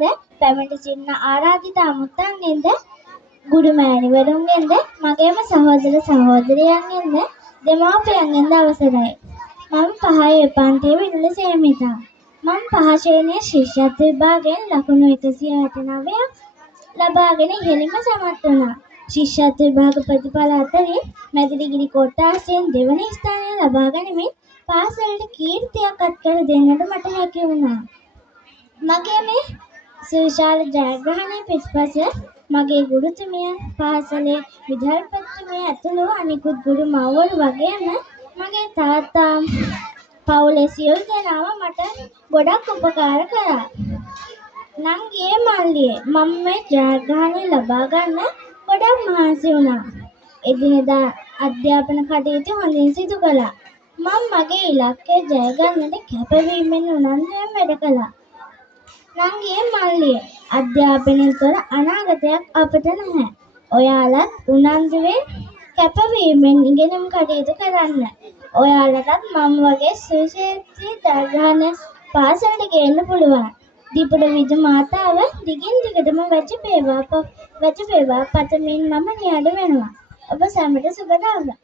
මව්පියන්ගෙන්ද පැමිණ සිටින ආරාධිත අමුත්තන්ගෙන්ද ගුරු මෑණිවරුන්ගෙන්ද මගේම සහෝදර සහෝදරියන්ගෙන්ද දෙමාපියන්ගෙන්ද අවසරයි. මම 5 පන්තියේ විදුලි සේමිතා. මම 5 ශ්‍රේණියේ ශිෂ්‍යත්ව විභාගයෙන් ලකුණු 169ක් ලබාගෙන ඉහළින්ම සමත් වුණා. ශිෂ්‍යත්ව විභාග ප්‍රතිඵල අතරින් මැදි ඩිග්‍රී කොට්ටාසයෙන් දෙවන ස්ථානය ලබා ගනිමින් පාසලට කීර්තියක් අත්කර දෙන්නට මට හැකි වුණා. මගේ මේ සුවිශාල ජයග්‍රහණය පිටුපස මගේ ගුරුතුමියන්, පාසලේ විදුහල්පතිතුමිය ඇතුළු අනිකුත් ගුරු මව්වරු වගේම මගේ තාත්තා පවුලේ සියලු දෙනාම මට ගොඩක් උපකාර කළා. නංගියේ මල්ලියේ මම මේ ජයග්‍රහණය ලබා ගන්න ගොඩක් මහන්සි වුණා. එදිනෙදා අධ්‍යාපන කටයුතු හොඳින් සිදු කළා. මම මගේ ඉලක්කය ජය ගන්නට කැපවීමෙන් උනන්දුවෙන් වැඩ කළා. නංගියේ මල්ලියේ අධ්‍යාපනයෙන් තොර අනාගතයක් අපට නැහැ. ඔයාලත් උනන්දුවෙන් කැපවීමෙන් ඉගෙනුම් කටයුතු කරන්න. ඔයාලටත් මම වගේ සුවිශේෂී ජයග්‍රහණ පාසලට ගේන්න පුළුවන්. දීපුර විජු මාතාව දිගින් දිගටම වැජ වේවා පතමින් මම නිහඬ වෙනවා. ඔබ සැමට සුබ දවසක්.